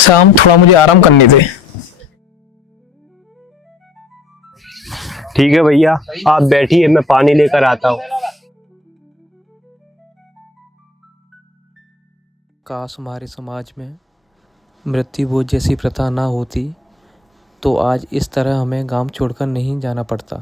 शाम थोड़ा मुझे आराम करने दे। ठीक है भैया, आप बैठिए, मैं पानी लेकर आता हूँ। काश हमारे समाज में मृत्यु भोज जैसी प्रथा ना होती तो आज इस तरह हमें गांव छोड़कर नहीं जाना पड़ता।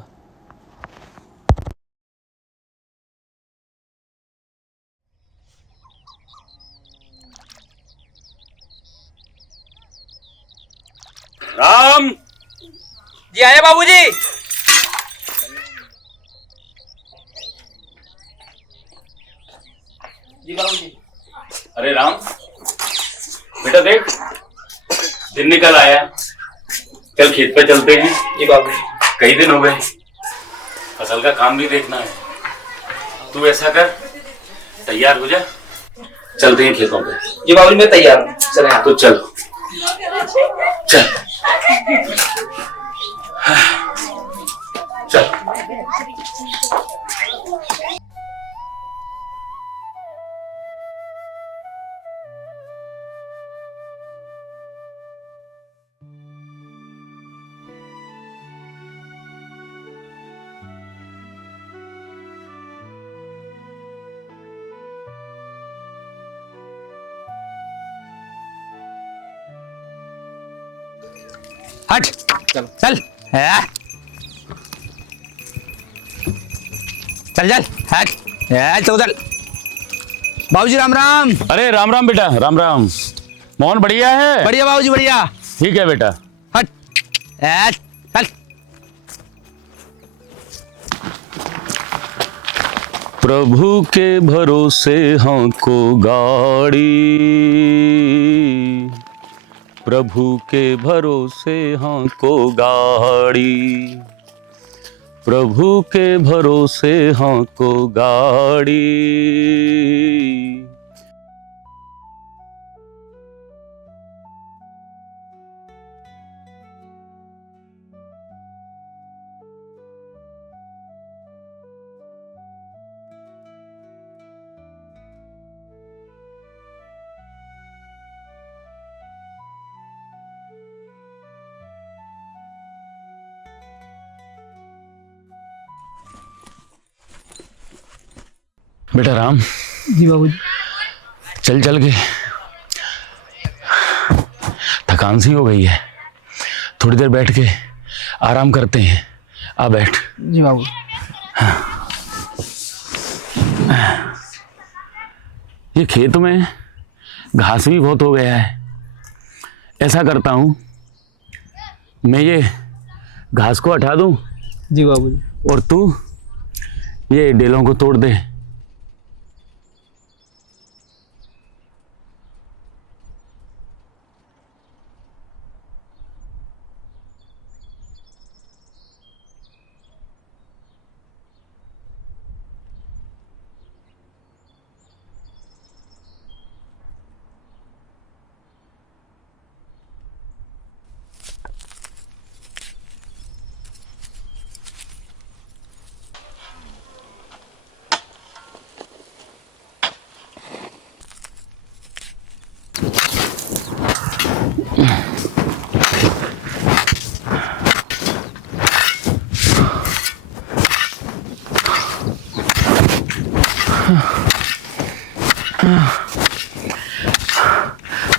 राम जी आए बाबूजी। जी बाबूजी। अरे राम बेटा देख, दिन निकल आया, चल खेत पे चलते हैं। जी बाबूजी। कई दिन हो गए, फसल का काम भी देखना है। तू ऐसा कर, तैयार हो जा, चलते हैं खेतों पे। जी बाबूजी मैं तैयार हूँ, चले आप। तो चल चल चल। हट चल चल चल चल हट चल चल। बाबूजी राम राम। अरे राम राम बेटा, राम राम। मोहन बढ़िया है? बढ़िया बाबूजी बढ़िया। ठीक है बेटा। हट चल। प्रभु के भरोसे हमको गाड़ी, प्रभु के भरोसे हमको गाड़ी, प्रभु के भरोसे हमको गाड़ी। बेटा राम। जी बाबूजी। चल चल के थकान सी हो गई है, थोड़ी देर बैठ के आराम करते हैं। आ बैठ। जी बाबू। ये खेत में घास भी बहुत हो गया है। ऐसा करता हूँ, मैं ये घास को हटा दूँ जी बाबूजी। और तू ये डेलों को तोड़ दे।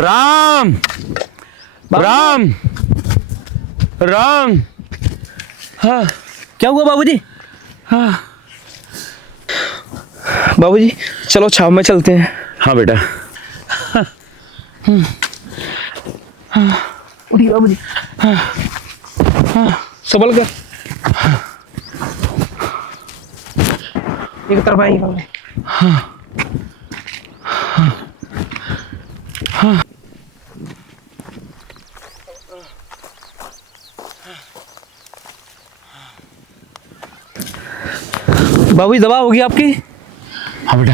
राम राम राम। हाँ क्या हुआ बाबूजी? हाँ बाबूजी चलो छाव में चलते हैं। हाँ बेटा। उठी बाबूजी। संभल कर। एक तरफ आएंगे बाबूजी। बाबूजी दवा होगी आपकी? हाँ बेटा,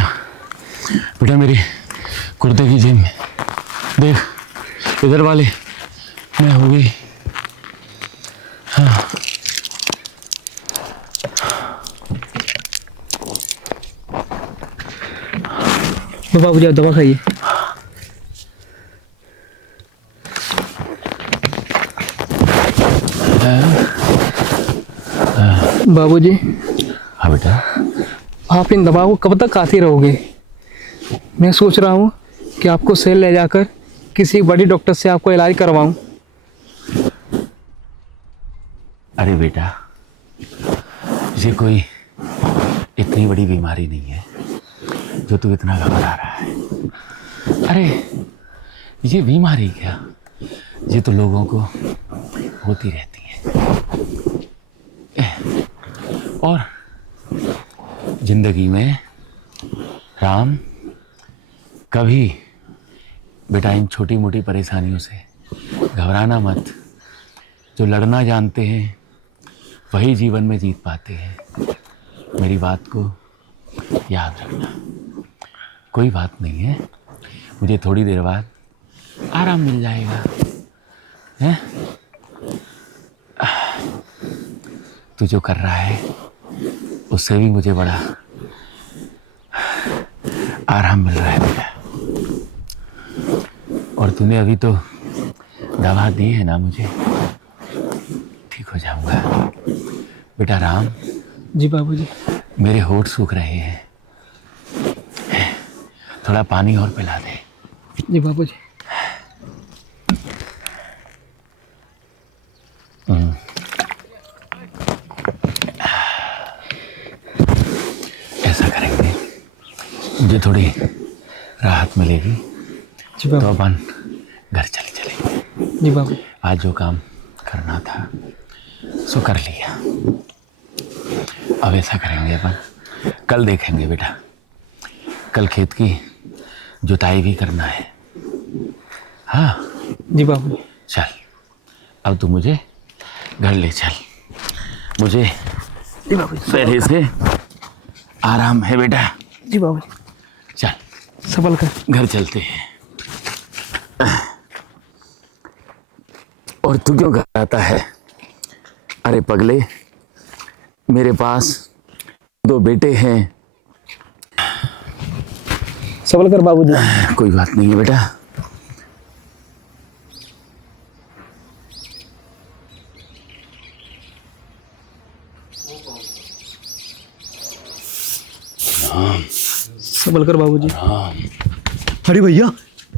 बेटा मेरी कुर्ते की जेब में देख, इधर वाले मैं हो गई। हाँ बाबूजी आप दवा खाइए। बाबूजी, हाँ बेटा। आप इन दवाओं को कब तक खाते रहोगे? मैं सोच रहा हूँ कि आपको शहर ले जाकर किसी बड़ी डॉक्टर से आपको इलाज करवाऊँ। अरे बेटा, ये कोई इतनी बड़ी बीमारी नहीं है जो तू इतना घबरा रहा है। अरे ये बीमारी क्या, ये तो लोगों को होती रहती है। और जिंदगी में राम कभी बेटा इन छोटी मोटी परेशानियों से घबराना मत। जो लड़ना जानते हैं वही जीवन में जीत पाते हैं। मेरी बात को याद रखना। कोई बात नहीं है, मुझे थोड़ी देर बाद आराम मिल जाएगा। हैं? तू जो कर रहा है उससे भी मुझे बड़ा आराम मिल रहा है बेटा। और तूने अभी तो दवा दी है ना मुझे, ठीक हो जाऊंगा बेटा। राम। जी बाबूजी। मेरे होठ सूख रहे हैं, थोड़ा पानी और पिला दे। जी बाबूजी। ऐसा करेंगे, मुझे थोड़ी राहत मिलेगी जी तो बाबू। अपन घर चले चलेंगे। जी बाबू। आज जो काम करना था सो कर लिया। अब ऐसा करेंगे अपन, कल देखेंगे बेटा। कल खेत की जुताई भी करना है। हाँ जी बाबू। चल, अब तू मुझे घर ले चल। मुझे पहले से आराम है बेटा। जी बाबू। चल संभल कर। घर चलते हैं। और तू क्यों घबराता है? अरे पगले, मेरे पास 2 बेटे हैं। संभल कर बाबूजी। कोई बात नहीं है बेटा। संभल कर बाबूजी। अरे भैया,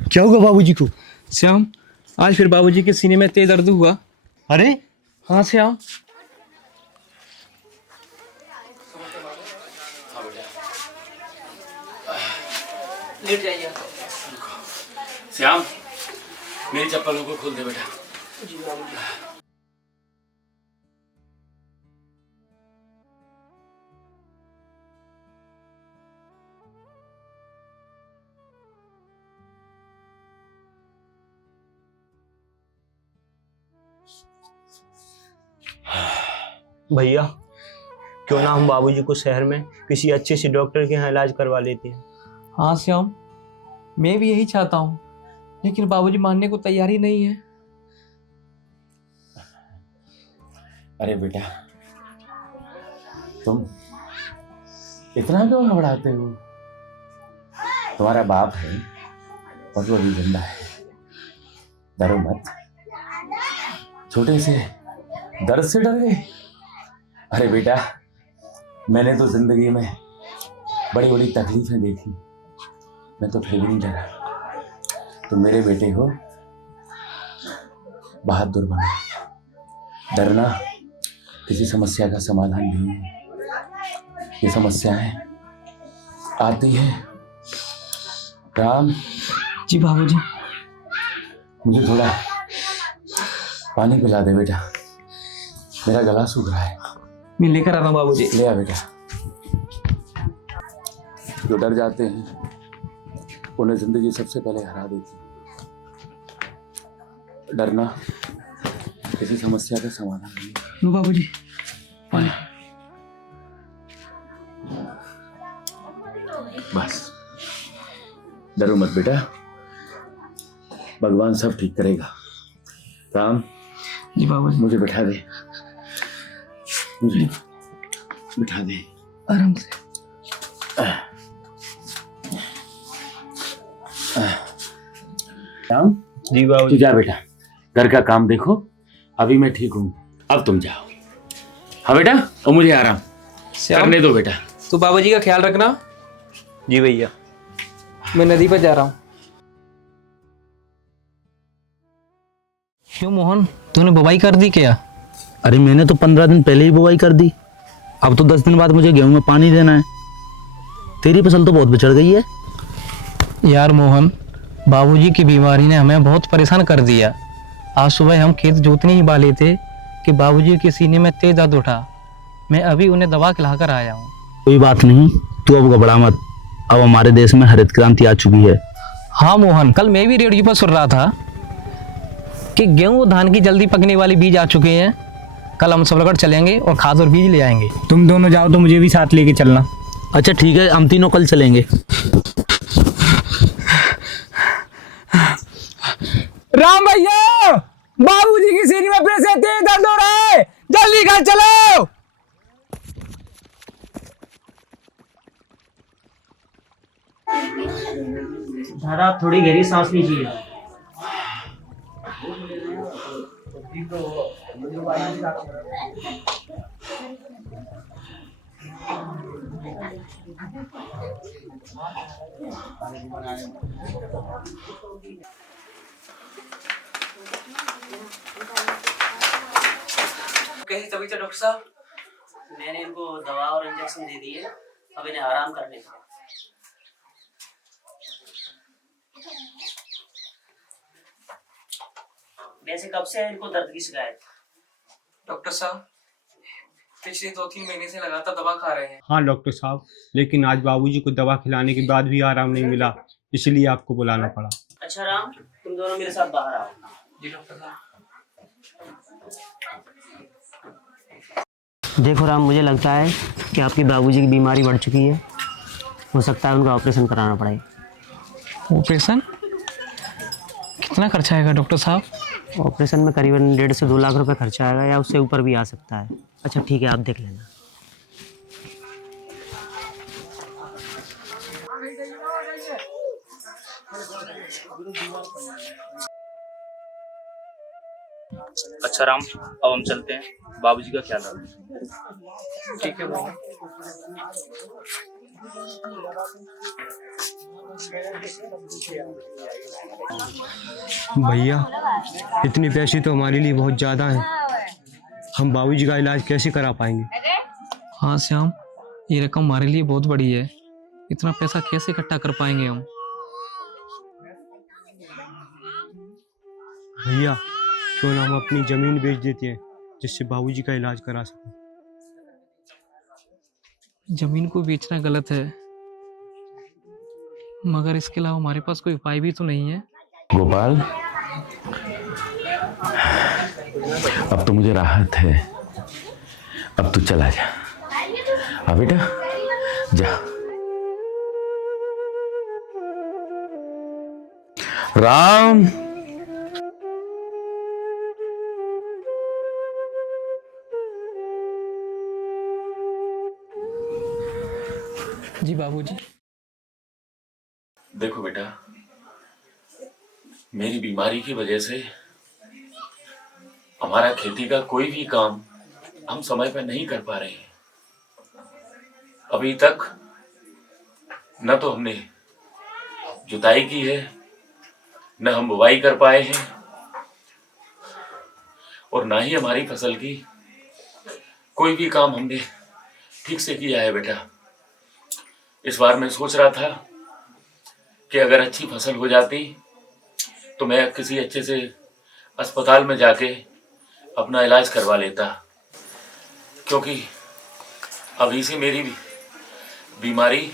क्या हुआ बाबूजी को? श्याम, आज फिर बाबूजी के सीने में तेज दर्द हुआ। अरे हाँ श्याम। लेट जाइए। श्याम, मेरी चप्पलों को खोल दे बेटा। भैया, क्यों ना हम बाबूजी को शहर में किसी अच्छे से डॉक्टर के यहाँ इलाज करवा लेते हैं। हाँ श्याम, मैं भी यही चाहता हूँ, लेकिन बाबूजी मानने को तैयार ही नहीं है। अरे बेटा, तुम इतना क्यों घबराते हो? तुम्हारा बाप है और वो अभी जिंदा है। डरो मत। छोटे से दर्द से डर गए? अरे बेटा, मैंने तो जिंदगी में बड़ी बड़ी तकलीफें देखी, मैं तो फिर भी नहीं डरा। तुम मेरे बेटे हो, बहादुर बनो। डरना किसी समस्या का समाधान नहीं है। ये समस्याएं आती है। राम। जी बाबूजी। मुझे थोड़ा पानी पिला दे बेटा, मेरा गला सूख रहा है। मैं लेकर आ रहा हूँ बाबूजी। ले आ बेटा। जो डर जाते हैं उन्हें जिंदगी सबसे पहले हरा देती है। डरना किसी समस्या का समाधान नहीं। लो बाबूजी पानी। बस डरो मत बेटा, भगवान सब ठीक करेगा। राम। जी बाबूजी। मुझे बैठा दे, मुझे बिठा दे आराम से। राम। जी बाबूजी। तू जा बेटा, घर का काम देखो। अभी मैं ठीक हूँ, अब तुम जाओ। हाँ बेटा, अब मुझे आराम श्याम, करने दो बेटा। तू बाबा जी का ख्याल रखना। जी भैया। मैं नदी पर जा रहा हूँ। क्यों मोहन, तूने बुवाई कर दी क्या? अरे मैंने तो 15 दिन पहले ही बुवाई कर दी। अब तो 10 दिन बाद मुझे गेहूं में पानी देना है। तेरी फसल तो बहुत बिछड़ गई है। यार मोहन, बाबूजी की बीमारी ने हमें बहुत परेशान कर दिया। आज सुबह हम खेत जोतने ही वाले थे कि बाबूजी के सीने में तेज दर्द उठा। मैं अभी उन्हें दवा खिलाकर आया हूँ। कोई बात नहीं, तू अब घबरा मत। अब हमारे देश में हरित क्रांति आ चुकी है। हाँ मोहन, कल मैं भी रेडियो पर सुन रहा था कि गेहूं और धान की जल्दी पकने वाले बीज आ चुके हैं। कल हम सब लगड़ चलेंगे और खाद और बीज ले आएंगे। तुम दोनों जाओ तो मुझे भी साथ लेके चलना। अच्छा ठीक है, हम तीनों कल चलेंगे। राम भैया, बाबूजी की सीने में फिर से तेज दर्द हो रहा है, जल्दी घर चलो। धारा थोड़ी गहरी सांस लीजिए। कैसी तबीयत है डॉक्टर साहब? मैंने इनको दवा और इंजेक्शन दे दिए, अब इन्हें आराम करने का। वैसे कब से है इनको दर्द की शिकायत? डॉक्टर साहब, पिछले 2-3 महीने से लगातार दवा खा रहे हैं। हाँ डॉक्टर साहब, लेकिन आज बाबूजी को दवा खिलाने के बाद भी आराम नहीं मिला, इसलिए आपको बुलाना पड़ा। अच्छा राम, तुम दोनों मेरे साथ बाहर आओ। जी डॉक्टर साहब। देखो राम, मुझे लगता है कि आपकी बाबूजी की बीमारी बढ़ चुकी है। हो सकता है उनका ऑपरेशन कराना पड़े। ऑपरेशन? कितना खर्चा आएगा डॉक्टर साहब? ऑपरेशन में करीबन 1.5 से 2 लाख रुपए खर्चा आएगा, या उससे ऊपर भी आ सकता है। अच्छा ठीक है, आप देख लेना। अच्छा राम, अब हम चलते हैं, बाबूजी का ख्याल रखना। ठीक है बाबा। भैया, इतने पैसे तो हमारे लिए बहुत ज़्यादा हैं। हम बाबूजी का इलाज कैसे करा पाएंगे? हाँ श्याम, ये रकम हमारे लिए बहुत बड़ी है। इतना पैसा कैसे इकट्ठा कर पाएंगे हम? भैया, क्यों ना हम अपनी ज़मीन बेच देते हैं, जिससे बाबूजी का इलाज करा सकें। जमीन को बेचना गलत है, मगर इसके अलावा हमारे पास कोई उपाय भी तो नहीं है। गोपाल, अब तो मुझे राहत है। अब तू चला जा। हाँ बेटा, जा। राम, जी बाबूजी। देखो बेटा, मेरी बीमारी की वजह से हमारा खेती का कोई भी काम हम समय पर नहीं कर पा रहे हैं। अभी तक न तो हमने जुताई की है, न हम बुवाई कर पाए हैं, और ना ही हमारी फसल की कोई भी काम हमने ठीक से किया है बेटा। इस बार मैं सोच रहा था कि अगर अच्छी फसल हो जाती तो मैं किसी अच्छे से अस्पताल में जाके अपना इलाज करवा लेता, क्योंकि अभी से मेरी बीमारी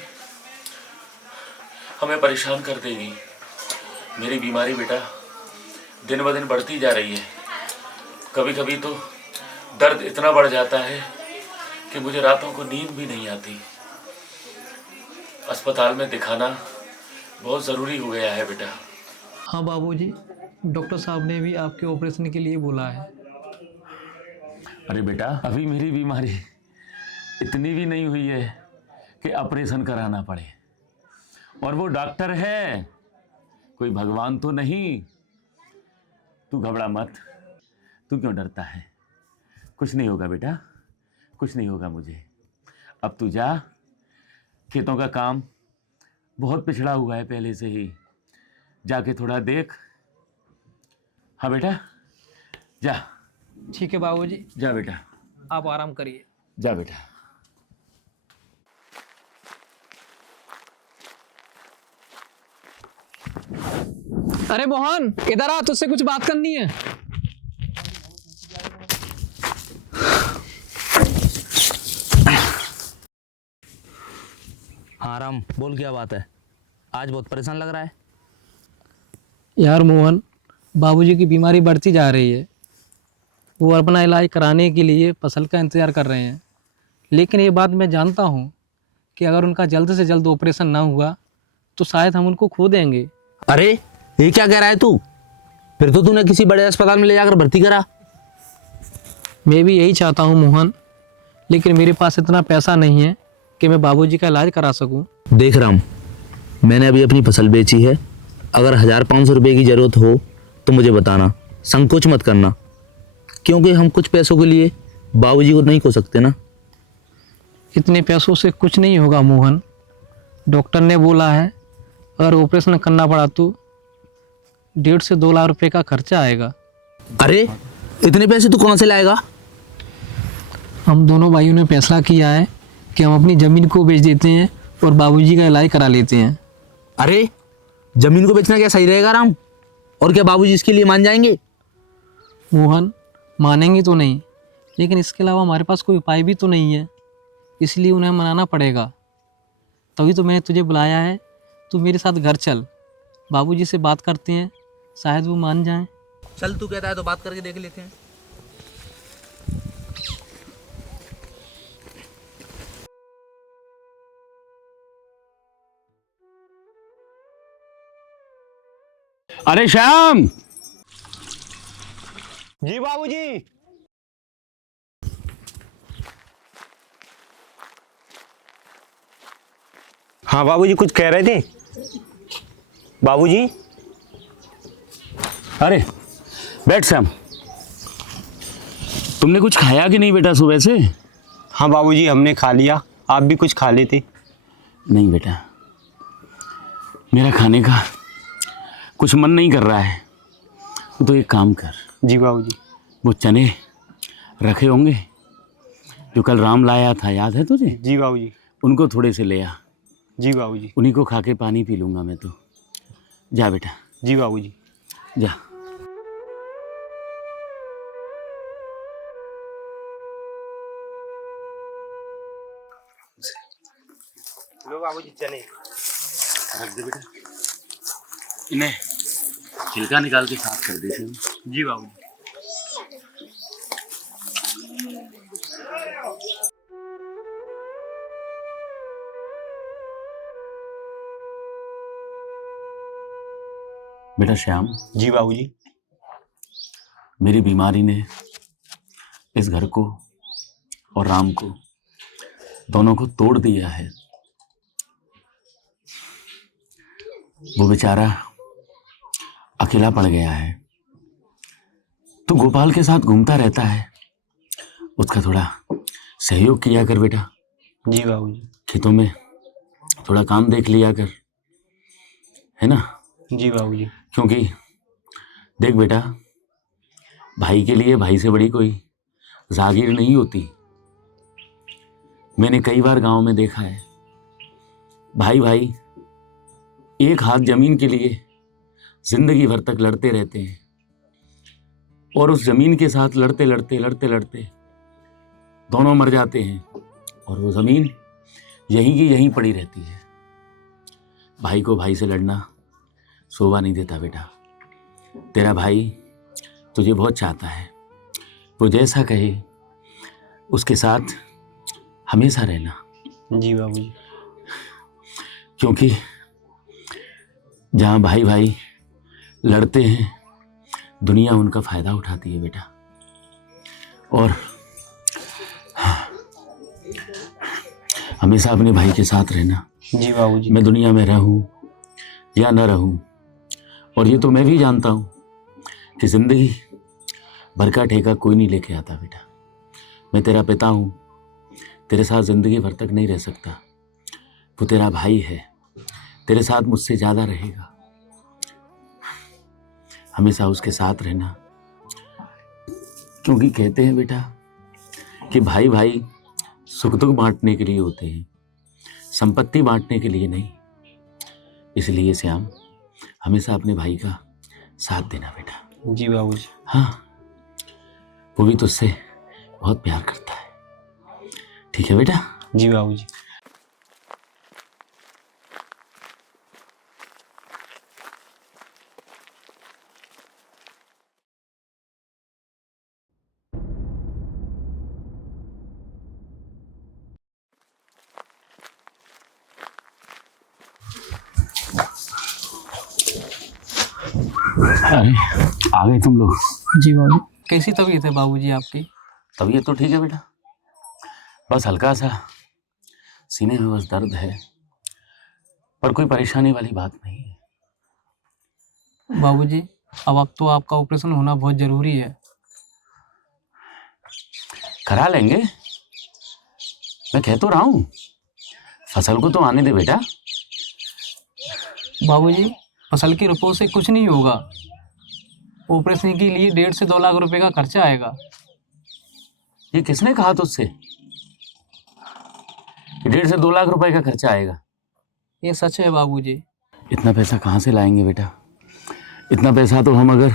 हमें परेशान कर देगी। मेरी बीमारी बेटा दिन ब दिन बढ़ती जा रही है। कभी कभी तो दर्द इतना बढ़ जाता है कि मुझे रातों को नींद भी नहीं आती। अस्पताल में दिखाना बहुत ज़रूरी हो गया है बेटा। हाँ बाबूजी, डॉक्टर साहब ने भी आपके ऑपरेशन के लिए बोला है। अरे बेटा, अभी मेरी बीमारी इतनी भी नहीं हुई है कि ऑपरेशन कराना पड़े, और वो डॉक्टर है, कोई भगवान तो नहीं। तू घबरा मत। तू क्यों डरता है? कुछ नहीं होगा बेटा, कुछ नहीं होगा मुझे। अब तू जा, खेतों का काम बहुत पिछड़ा हुआ है पहले से ही, जाके थोड़ा देख। हाँ बेटा, जा ठीक है बाबूजी, जा बेटा, आप आराम करिए। जा बेटा। अरे मोहन, इधर आ, तुझसे कुछ बात करनी है। हाँ राम, बोल क्या बात है? आज बहुत परेशान लग रहा है। यार मोहन, बाबूजी की बीमारी बढ़ती जा रही है। वो अपना इलाज कराने के लिए फसल का इंतज़ार कर रहे हैं, लेकिन ये बात मैं जानता हूँ कि अगर उनका जल्द से जल्द ऑपरेशन ना हुआ तो शायद हम उनको खो देंगे। अरे ये क्या कह रहा है तू? फिर तो तूने किसी बड़े अस्पताल में ले जाकर भर्ती करा। मैं भी यही चाहता हूँ मोहन, लेकिन मेरे पास इतना पैसा नहीं है कि मैं बाबूजी का इलाज करा सकूँ। देख राम, मैंने अभी अपनी फसल बेची है। अगर 1500 रुपये की ज़रूरत हो तो मुझे बताना, संकोच मत करना, क्योंकि हम कुछ पैसों के लिए बाबूजी को नहीं खो सकते ना। इतने पैसों से कुछ नहीं होगा मोहन। डॉक्टर ने बोला है अगर ऑपरेशन करना पड़ा तो 1.5 से 2 लाख रुपए का खर्चा आएगा। अरे इतने पैसे तू कौन से लाएगा? हम दोनों भाइयों ने फैसला किया है कि हम अपनी ज़मीन को बेच देते हैं और बाबूजी का इलाज करा लेते हैं। अरे जमीन को बेचना क्या सही रहेगा राम? और क्या बाबूजी इसके लिए मान जाएंगे? मोहन, मानेंगे तो नहीं, लेकिन इसके अलावा हमारे पास कोई उपाय भी तो नहीं है, इसलिए उन्हें मनाना पड़ेगा। तभी तो मैंने तुझे बुलाया है। तू मेरे साथ घर चल, बाबूजी से बात करते हैं, शायद वो मान जाएं। चल, तू कहता है तो बात करके देख लेते हैं। अरे श्याम। जी बाबूजी। हाँ बाबूजी, कुछ कह रहे थे बाबूजी? अरे बैठ श्याम, तुमने कुछ खाया कि नहीं बेटा सुबह से? हाँ बाबूजी, हमने खा लिया। आप भी कुछ खा लेते। नहीं बेटा, मेरा खाने का कुछ मन नहीं कर रहा है। तो एक काम कर। जी बाबूजी। वो चने रखे होंगे जो कल राम लाया था, याद है तुझे? जी बाबूजी। उनको थोड़े से ले आ। जी बाबूजी। उन्हीं को खा के पानी पी लूँगा मैं तो। जा बेटा। जी बाबूजी। जा। लो बाबूजी चने। रख दे बेटा, इन्हें छिलका निकाल के साफ कर दे। जी बाबूजी। बेटा श्याम, जी बाबूजी। मेरी बीमारी ने इस घर को और राम को, दोनों को तोड़ दिया है। वो बेचारा अकेला पड़ गया है। तो गोपाल के साथ घूमता रहता है, उसका थोड़ा सहयोग किया कर बेटा। जी बाबूजी। खेतों में थोड़ा काम देख लिया कर, है ना? जी बाबूजी। क्योंकि देख बेटा, भाई के लिए भाई से बड़ी कोई जागीर नहीं होती। मैंने कई बार गांव में देखा है, भाई भाई एक हाथ जमीन के लिए जिंदगी भर तक लड़ते रहते हैं, और उस जमीन के साथ लड़ते लड़ते लड़ते लड़ते दोनों मर जाते हैं, और वो जमीन यहीं की यहीं पड़ी रहती है। भाई को भाई से लड़ना शोभा नहीं देता बेटा। तेरा भाई तुझे बहुत चाहता है, वो जैसा कहे उसके साथ हमेशा रहना। जी बाबूजी। क्योंकि जहाँ भाई भाई लड़ते हैं, दुनिया उनका फ़ायदा उठाती है बेटा। और हमेशा अपने भाई के साथ रहना। जी बाबूजी। मैं दुनिया में रहूं या न रहूं, और ये तो मैं भी जानता हूं कि ज़िंदगी भर का ठेका कोई नहीं लेके आता बेटा। मैं तेरा पिता हूं, तेरे साथ ज़िंदगी भर तक नहीं रह सकता। वो तेरा भाई है, तेरे साथ मुझसे ज़्यादा रहेगा। हमेशा उसके साथ रहना, क्योंकि कहते हैं बेटा कि भाई भाई सुख दुख बांटने के लिए होते हैं, संपत्ति बांटने के लिए नहीं। इसलिए श्याम, हमेशा अपने भाई का साथ देना बेटा। जी बाबूजी। हाँ, वो भी तुझसे बहुत प्यार करता है। ठीक है बेटा? जी बाबूजी। अरे आ गए तुम लोग। जी बाबू। कैसी तबीयत है बाबूजी आपकी? तबीयत तो ठीक है बेटा, बस हल्का सा सीने में बस दर्द है, पर कोई परेशानी वाली बात नहीं है। बाबूजी, अब तो आपका ऑपरेशन होना बहुत जरूरी है। करा लेंगे, मैं कह तो रहा हूँ, फसल को तो आने दे बेटा। बाबूजी, फसल की रिपोर्ट से कुछ नहीं होगा। ऑपरेशन के लिए 1.5 से 2 लाख रुपए का खर्चा आएगा। ये किसने कहा तुझसे 1.5 से 2 लाख रुपए का खर्चा आएगा? ये सच है बाबूजी। इतना पैसा कहाँ से लाएंगे बेटा? इतना पैसा तो हम अगर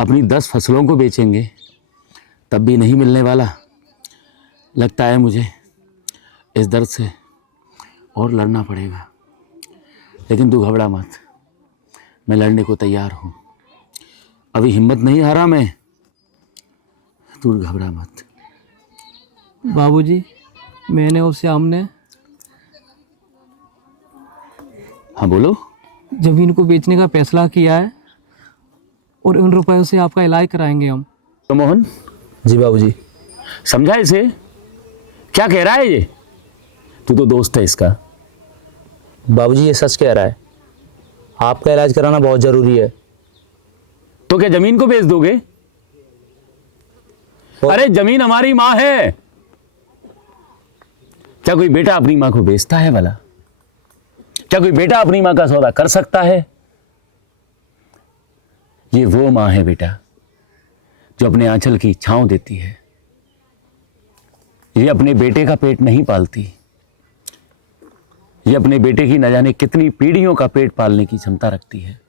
अपनी 10 फसलों को बेचेंगे तब भी नहीं मिलने वाला। लगता है मुझे इस दर्द से और लड़ना पड़ेगा, लेकिन तू घबरा मत, मैं लड़ने को तैयार हूँ। अभी हिम्मत नहीं हारा मैं, तू घबरा मत। बाबूजी, मैंने और श्याम ने हाँ बोलो। जमीन को बेचने का फैसला किया है और उन रुपयों से आपका इलाज कराएंगे हम। तो मोहन जी बाबूजी। समझा इसे? क्या कह रहा है ये? तू तो दोस्त है इसका। बाबूजी ये सच कह रहा है, आपका इलाज कराना बहुत ज़रूरी है। तो क्या जमीन को बेच दोगे? अरे जमीन हमारी माँ है। क्या कोई बेटा अपनी माँ को बेचता है भला? क्या कोई बेटा अपनी माँ का सौदा कर सकता है? ये वो माँ है बेटा जो अपने आंचल की छांव देती है। ये अपने बेटे का पेट नहीं पालती, ये अपने बेटे की न जाने कितनी पीढ़ियों का पेट पालने की क्षमता रखती है।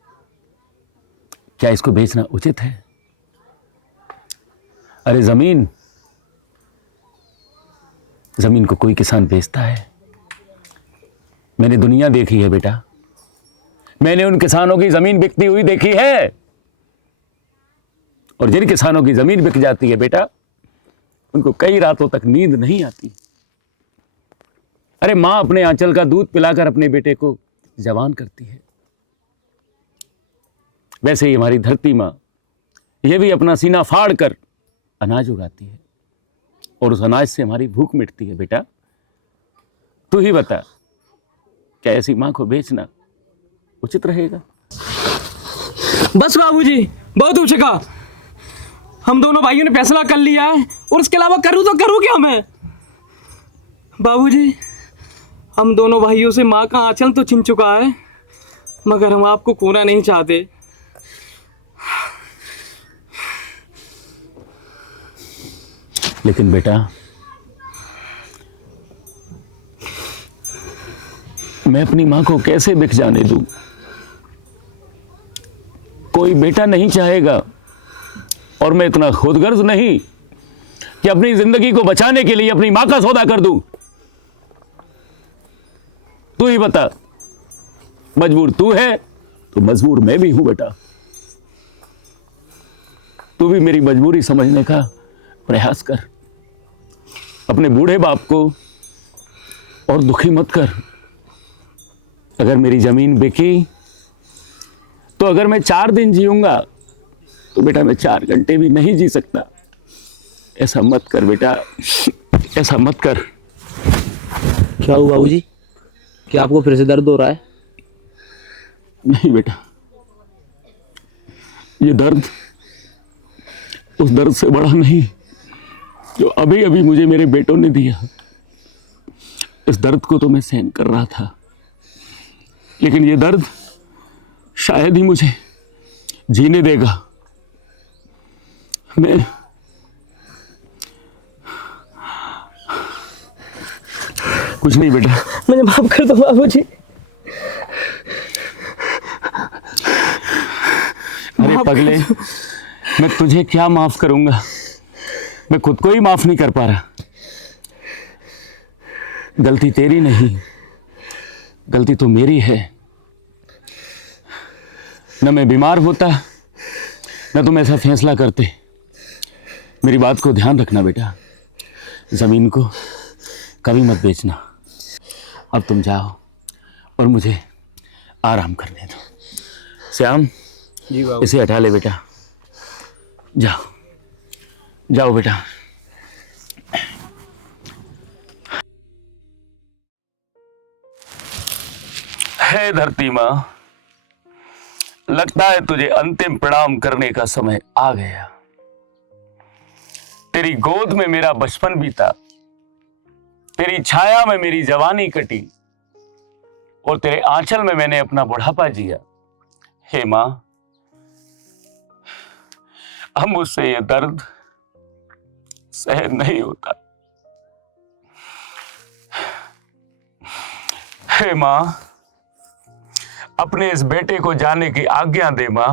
क्या इसको बेचना उचित है? अरे जमीन को कोई किसान बेचता है? मैंने दुनिया देखी है बेटा, मैंने उन किसानों की जमीन बिकती हुई देखी है। और जिन किसानों की जमीन बिक जाती है बेटा, उनको कई रातों तक नींद नहीं आती। अरे मां अपने आंचल का दूध पिलाकर अपने बेटे को जवान करती है, वैसे ही हमारी धरती मां यह भी अपना सीना फाड़ कर अनाज उगाती है और उस अनाज से हमारी भूख मिटती है। बेटा तू ही बता, क्या ऐसी मां को बेचना उचित रहेगा? बस बाबूजी, बहुत हो चुका। हम दोनों भाइयों ने फैसला कर लिया है और इसके अलावा करूँ तो करूँ क्या मैं? बाबूजी, हम दोनों भाइयों से माँ का आंचल तो छिन चुका है, मगर हम आपको खोना नहीं चाहते। लेकिन बेटा मैं अपनी मां को कैसे बिक जाने दूं? कोई बेटा नहीं चाहेगा, और मैं इतना खुदगर्ज नहीं कि अपनी जिंदगी को बचाने के लिए अपनी मां का सौदा कर दूं। तू ही बता, मजबूर तू है तो मजबूर मैं भी हूं बेटा। तू भी मेरी मजबूरी समझने का प्रयास कर। अपने बूढ़े बाप को और दुखी मत कर। अगर मेरी जमीन बिकी तो अगर मैं 4 दिन जीऊंगा तो बेटा मैं 4 घंटे भी नहीं जी सकता। ऐसा मत कर बेटा, ऐसा मत कर। क्या हुआ बाबूजी? क्या आपको फिर से दर्द हो रहा है? नहीं बेटा, ये दर्द उस दर्द से बड़ा नहीं जो अभी अभी मुझे मेरे बेटों ने दिया। इस दर्द को तो मैं सहन कर रहा था, लेकिन ये दर्द शायद ही मुझे जीने देगा। मैं कुछ नहीं बेटा, मुझे माफ कर दो बाबूजी। अरे पगले, मैं तुझे क्या माफ करूंगा, मैं खुद को ही माफ नहीं कर पा रहा। गलती तेरी नहीं, गलती तो मेरी है। न मैं बीमार होता, न तुम ऐसा फैसला करते। मेरी बात को ध्यान रखना बेटा, जमीन को कभी मत बेचना। अब तुम जाओ और मुझे आराम करने दो। श्याम, जी बाबू। इसे हटा ले बेटा, जाओ जाओ बेटा। हे धरती माँ, लगता है तुझे अंतिम प्रणाम करने का समय आ गया। तेरी गोद में मेरा बचपन बीता, तेरी छाया में मेरी जवानी कटी और तेरे आंचल में मैंने अपना बुढ़ापा जिया। हे माँ, अब मुझसे ये दर्द सहन नहीं होता। हे माँ, अपने इस बेटे को जाने की आज्ञा दे माँ,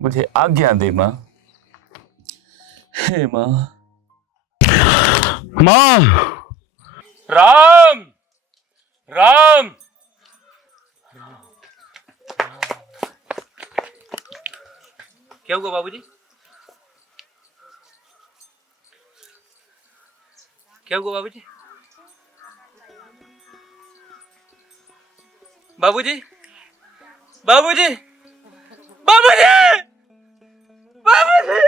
मुझे आज्ञा दे माँ। हे माँ। माँ! राम! राम! क्या हुआ बाबूजी? क्या हुआ बाबूजी? बाबूजी, बाबूजी, बाबूजी, बाबूजी।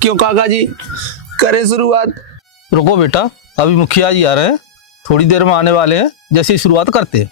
क्यों काका जी, करें शुरुआत? रुको बेटा, अभी मुखिया जी आ रहे हैं, थोड़ी देर में आने वाले हैं, जैसी शुरुआत करते हैं।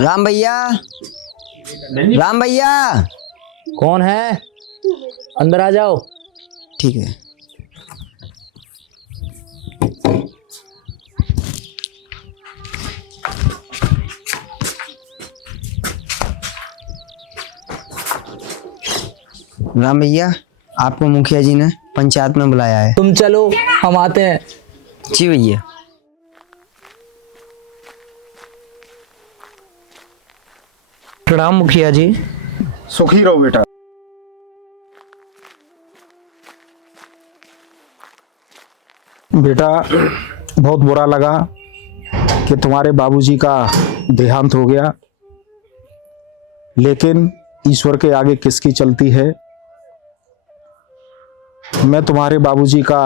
राम भैया, राम भैया। कौन है? अंदर आ जाओ। ठीक है। राम भैया, आपको मुखिया जी ने पंचायत में बुलाया है। तुम चलो, हम आते हैं। जी भैया। प्रणाम मुखिया जी। सुखी रहो बेटा। बेटा, बहुत बुरा लगा कि तुम्हारे बाबूजी का देहांत हो गया, लेकिन ईश्वर के आगे किसकी चलती है। मैं तुम्हारे बाबूजी का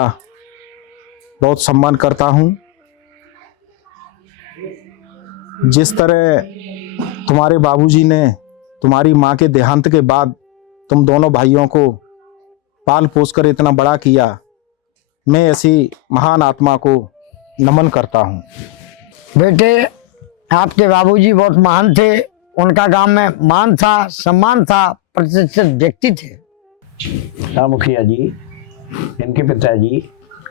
बहुत सम्मान करता हूँ। जिस तरह तुम्हारे बाबूजी ने तुम्हारी माँ के देहांत के बाद तुम दोनों भाइयों को पाल पोस कर इतना बड़ा किया, मैं ऐसी महान आत्मा को नमन करता हूँ। बेटे, आपके बाबूजी बहुत महान थे। उनका गांव में मान था, सम्मान था, प्रतिष्ठित व्यक्ति थे। हाँ मुखिया जी, इनके पिताजी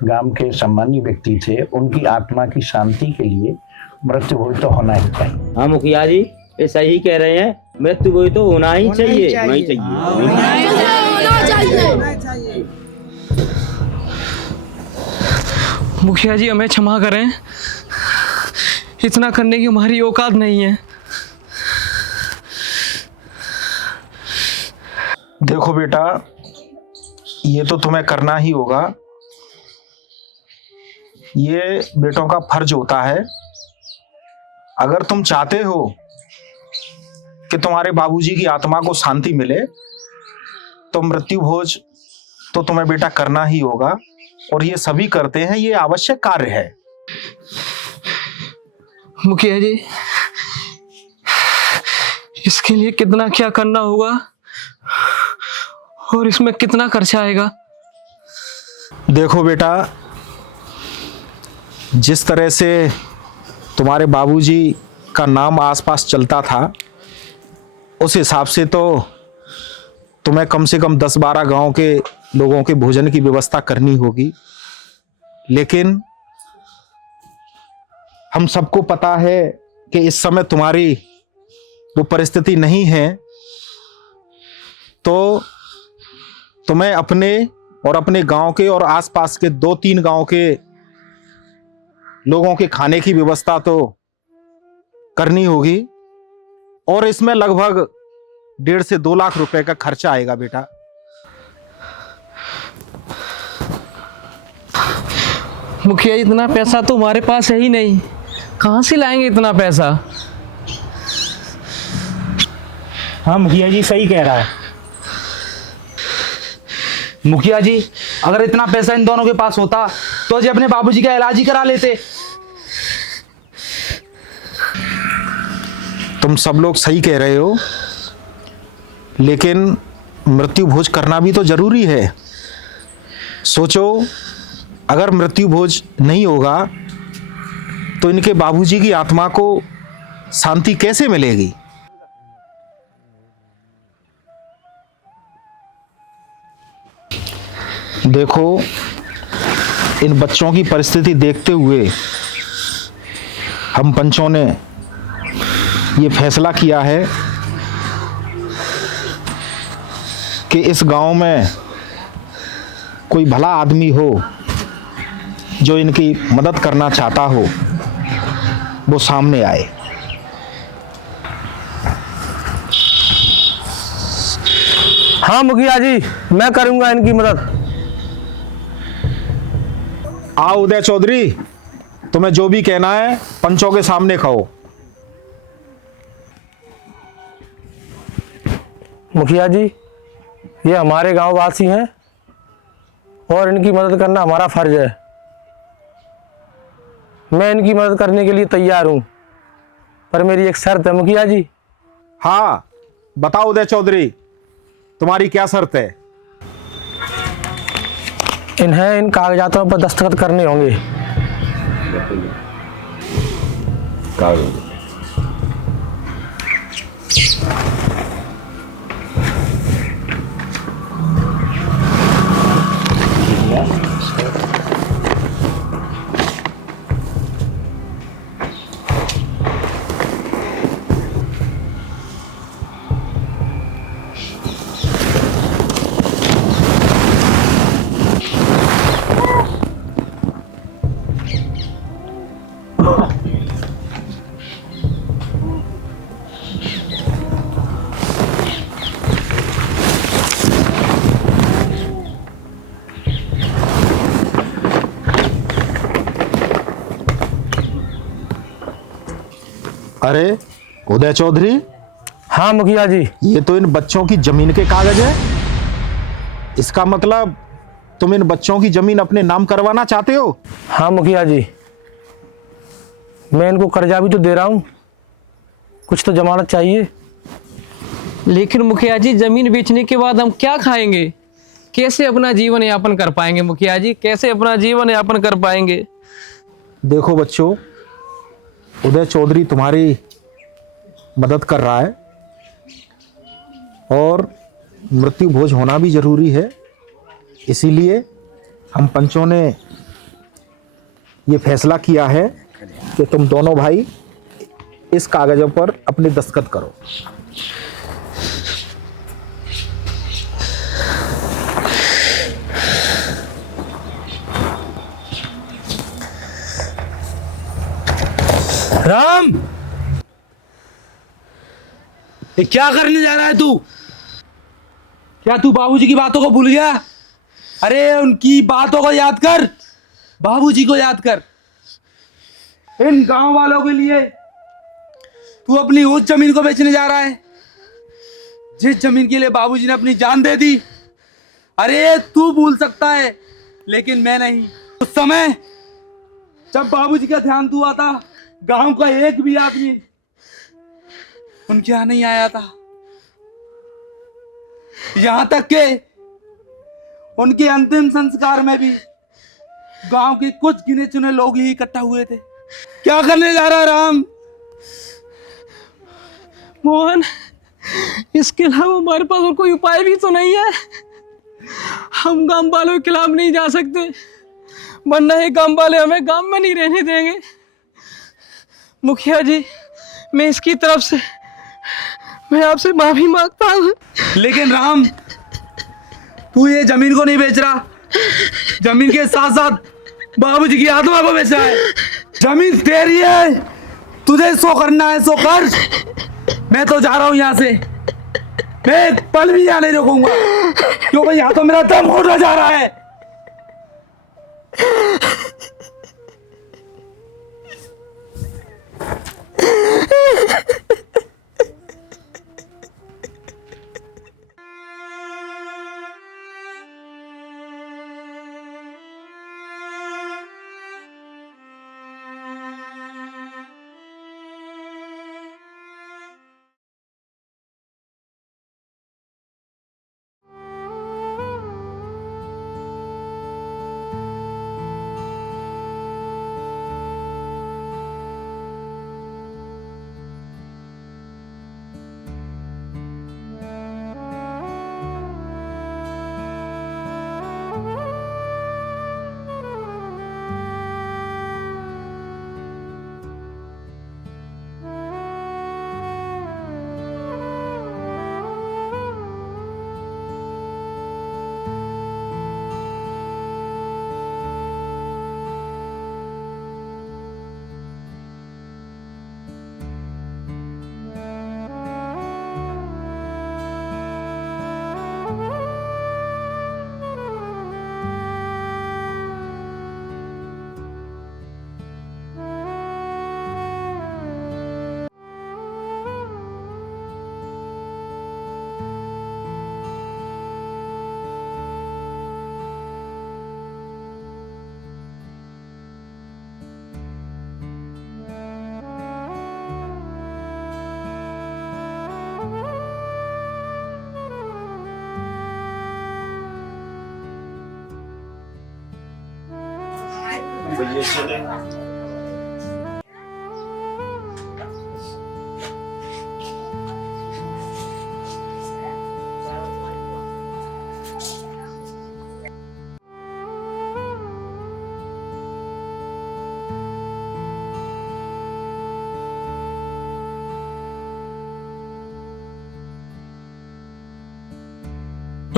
गांव के सम्मानीय व्यक्ति थे। उनकी आत्मा की शांति के लिए मृत्यु भोज तो होना ही चाहिए। हाँ मुखिया जी, ये सही कह रहे हैं, मृत्यु भोज तो होना ही चाहिए। मुखिया जी हमें क्षमा करें, इतना करने की हमारी औकात नहीं है। देखो बेटा, ये तो तुम्हें करना ही होगा। ये बेटों का फर्ज होता है। अगर तुम चाहते हो कि तुम्हारे बाबूजी की आत्मा को शांति मिले, तो मृत्यु भोज तो तुम्हें बेटा करना ही होगा, और ये सभी करते हैं। ये आवश्यक कार्य है। मुखिया जी, इसके लिए कितना क्या करना होगा और इसमें कितना खर्चा आएगा? देखो बेटा, जिस तरह से तुम्हारे बाबूजी का नाम आसपास चलता था, उस हिसाब से तो तुम्हें कम से कम 10-12 गांव के लोगों के भोजन की व्यवस्था करनी होगी। लेकिन हम सबको पता है कि इस समय तुम्हारी वो परिस्थिति नहीं है, तो तुम्हें अपने और अपने गांव के और आसपास के 2-3 गांव के लोगों के खाने की व्यवस्था तो करनी होगी, और इसमें लगभग 1.5 से 2 लाख रुपए का खर्चा आएगा बेटा। मुखिया जी, इतना पैसा तो हमारे पास है ही नहीं, कहाँ से लाएंगे इतना पैसा? हाँ मुखिया जी सही कह रहा है। मुखिया जी, अगर इतना पैसा इन दोनों के पास होता तो जी अपने बाबूजी का इलाज ही करा लेते। तुम सब लोग सही कह रहे हो, लेकिन मृत्यु भोज करना भी तो जरूरी है। सोचो, अगर मृत्यु भोज नहीं होगा तो इनके बाबूजी की आत्मा को शांति कैसे मिलेगी? देखो, इन बच्चों की परिस्थिति देखते हुए हम पंचों ने ये फैसला किया है कि इस गांव में कोई भला आदमी हो जो इनकी मदद करना चाहता हो, वो सामने आए। हाँ मुखिया जी, मैं करूंगा इनकी मदद। आओ उदय चौधरी, तुम्हें जो भी कहना है पंचों के सामने कहो। मुखिया जी, ये हमारे गांव वासी हैं और इनकी मदद करना हमारा फर्ज है। मैं इनकी मदद करने के लिए तैयार हूं, पर मेरी एक शर्त है मुखिया जी। हाँ बताओ उदय चौधरी, तुम्हारी क्या शर्त है? इन्हें इन कागजातों पर दस्तखत करने होंगे। कागज। अरे उदय चौधरी। हाँ मुखिया जी। ये तो इन बच्चों की जमीन के कागज है। इसका मतलब तुम इन बच्चों की जमीन अपने नाम करवाना चाहते हो? हाँ मुखिया जी, मैं इनको कर्जा भी तो दे रहा हूँ, कुछ तो जमानत चाहिए। लेकिन मुखिया जी, जमीन बेचने के बाद हम क्या खाएंगे? कैसे अपना जीवन यापन कर पाएंगे मुखिया जी? कैसे अपना जीवन यापन कर पाएंगे? देखो बच्चों, उदय चौधरी तुम्हारी मदद कर रहा है और मृत्यु भोज होना भी जरूरी है। इसीलिए हम पंचों ने ये फैसला किया है कि तुम दोनों भाई इस कागजों पर अपने दस्तखत करो। राम, ये क्या करने जा रहा है तू? क्या तू बाबूजी की बातों को भूल गया? अरे उनकी बातों को याद कर, बाबूजी को याद कर। इन गांव वालों के लिए तू अपनी उस जमीन को बेचने जा रहा है जिस जमीन के लिए बाबूजी ने अपनी जान दे दी। अरे तू भूल सकता है लेकिन मैं नहीं। उस समय जब बाबूजी का ध्यान हुआ था, गांव का एक भी आदमी उनके यहां नहीं आया था। यहां तक के उनके अंतिम संस्कार में भी गांव के कुछ गिने चुने लोग ही इकट्ठा हुए थे। क्या करने जा रहा है राम? मोहन, इसके अलावा हमारे पास और कोई उपाय भी तो नहीं है। हम गांव वालों के खिलाफ नहीं जा सकते, वरना ये गांव वाले हमें गांव में नहीं रहने देंगे। मुखिया जी, मैं इसकी तरफ से मैं आपसे माफी मांगता हूँ। लेकिन राम, तू ये जमीन को नहीं बेच रहा, जमीन के साथ साथ बाबूजी की आत्मा को बेच रहा है। जमीन तेरी है, तुझे सो करना है सो कर। मैं तो जा रहा हूं यहां से, मैं एक पल भी यहां नहीं रुकूंगा, क्योंकि यहां तो मेरा दम घुटता जा रहा है।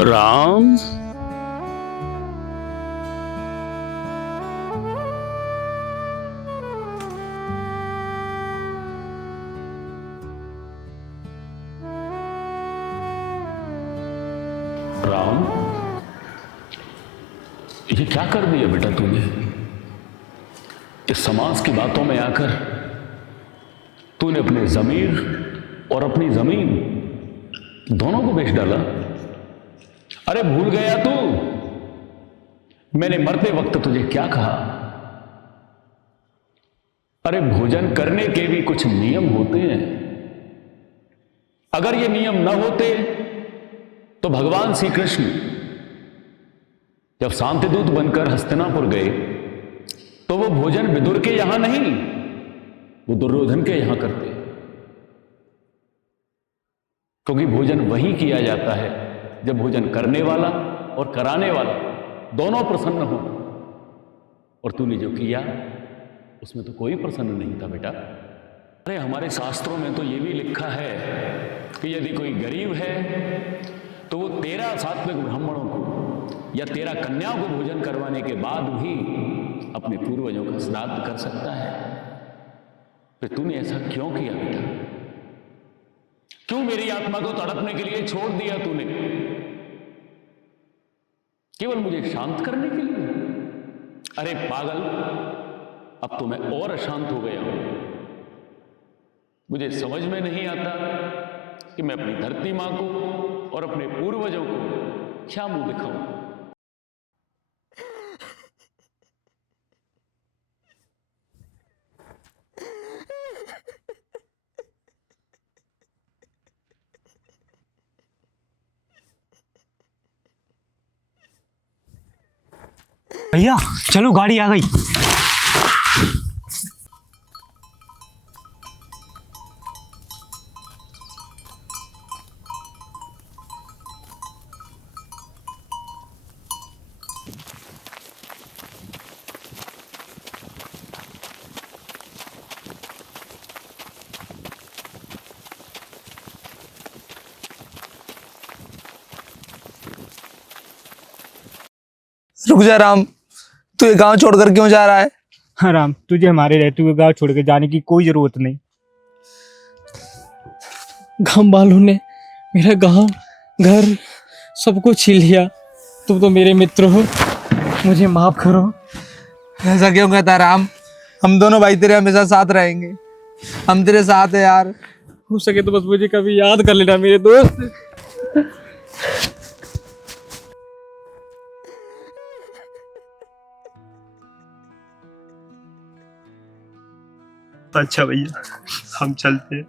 राम, राम, ये क्या कर दिया बेटा तूने? इस समाज की बातों में आकर तूने अपने जमीर और अपनी जमीन दोनों को बेच डाला। अरे भूल गया तू मैंने मरते वक्त तुझे क्या कहा? अरे भोजन करने के भी कुछ नियम होते हैं। अगर ये नियम न होते तो भगवान श्री कृष्ण जब शांतिदूत बनकर हस्तिनापुर गए तो वो भोजन विदुर के यहां नहीं, वो दुर्योधन के यहां करते, क्योंकि भोजन वही किया जाता है जब भोजन करने वाला और कराने वाला दोनों प्रसन्न हो। और तूने जो किया उसमें तो कोई प्रसन्न नहीं था बेटा। अरे हमारे शास्त्रों में तो ये भी लिखा है कि यदि कोई गरीब है तो वो 13 सात्विक ब्राह्मणों को या 13 कन्याओं को भोजन करवाने के बाद भी अपने पूर्वजों का श्राद्ध कर सकता है। फिर तूने ऐसा क्यों किया बेटा? क्यों मेरी आत्मा को तड़पने के लिए छोड़ दिया तूने? केवल मुझे शांत करने के लिए? अरे पागल, अब तो मैं और अशांत हो गया हूं। मुझे समझ में नहीं आता कि मैं अपनी धरती मां को और अपने पूर्वजों को क्या मुंह दिखाऊं। भैया चलो, गाड़ी आ गई। रुक जा राम, तू ये गांव छोड़कर क्यों जा रहा है? हाँ राम, तुझे हमारे रहते हुए गांव छोड़ के जाने की कोई जरूरत नहीं। गांव वालों ने मेरा गांव घर सब कुछ छीन लिया। तुम तो मेरे मित्र हो, मुझे माफ करो। ऐसा क्यों कहता राम? हम दोनों भाई तेरे हमेशा साथ रहेंगे, हम तेरे साथ है यार। हो सके तो बस मुझे कभी याद कर लेना मेरे दोस्त। अच्छा भैया, हम चलते हैं।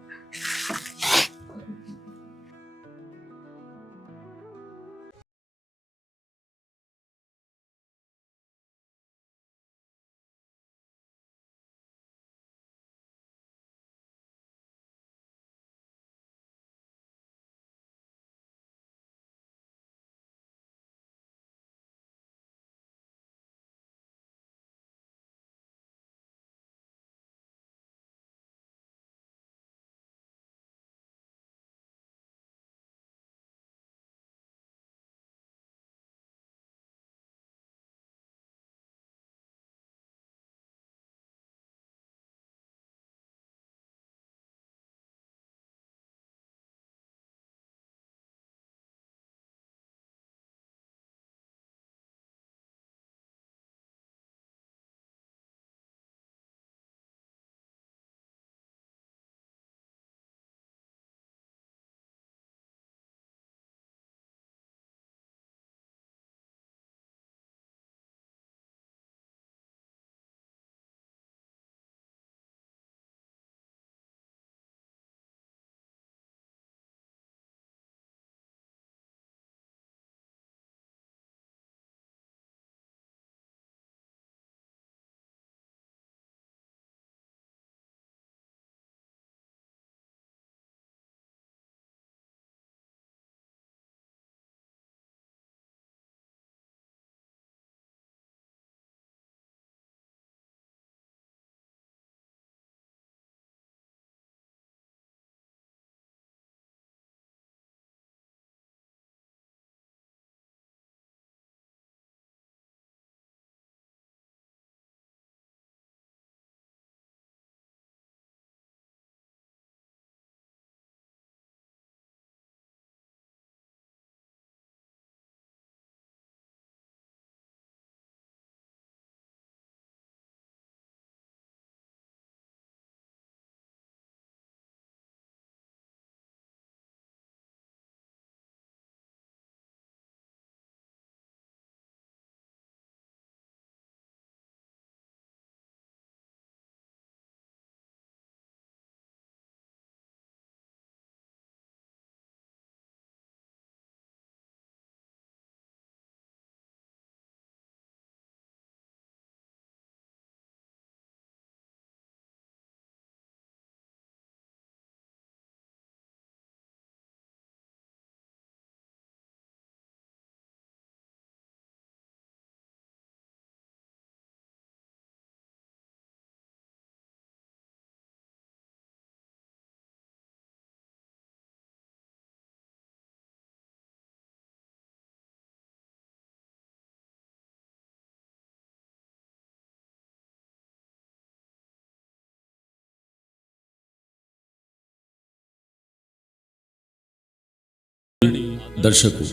दर्शकों,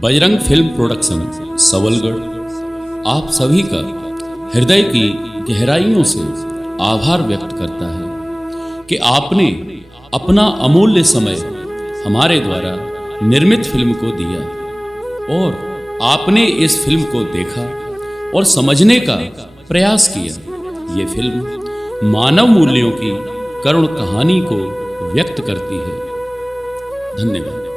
बजरंग फिल्म प्रोडक्शन सबलगढ़ आप सभी का हृदय की गहराइयों से आभार व्यक्त करता है कि आपने अपना अमूल्य समय हमारे द्वारा निर्मित फिल्म को दिया और आपने इस फिल्म को देखा और समझने का प्रयास किया। ये फिल्म मानव मूल्यों की करुण कहानी को व्यक्त करती है। धन्यवाद।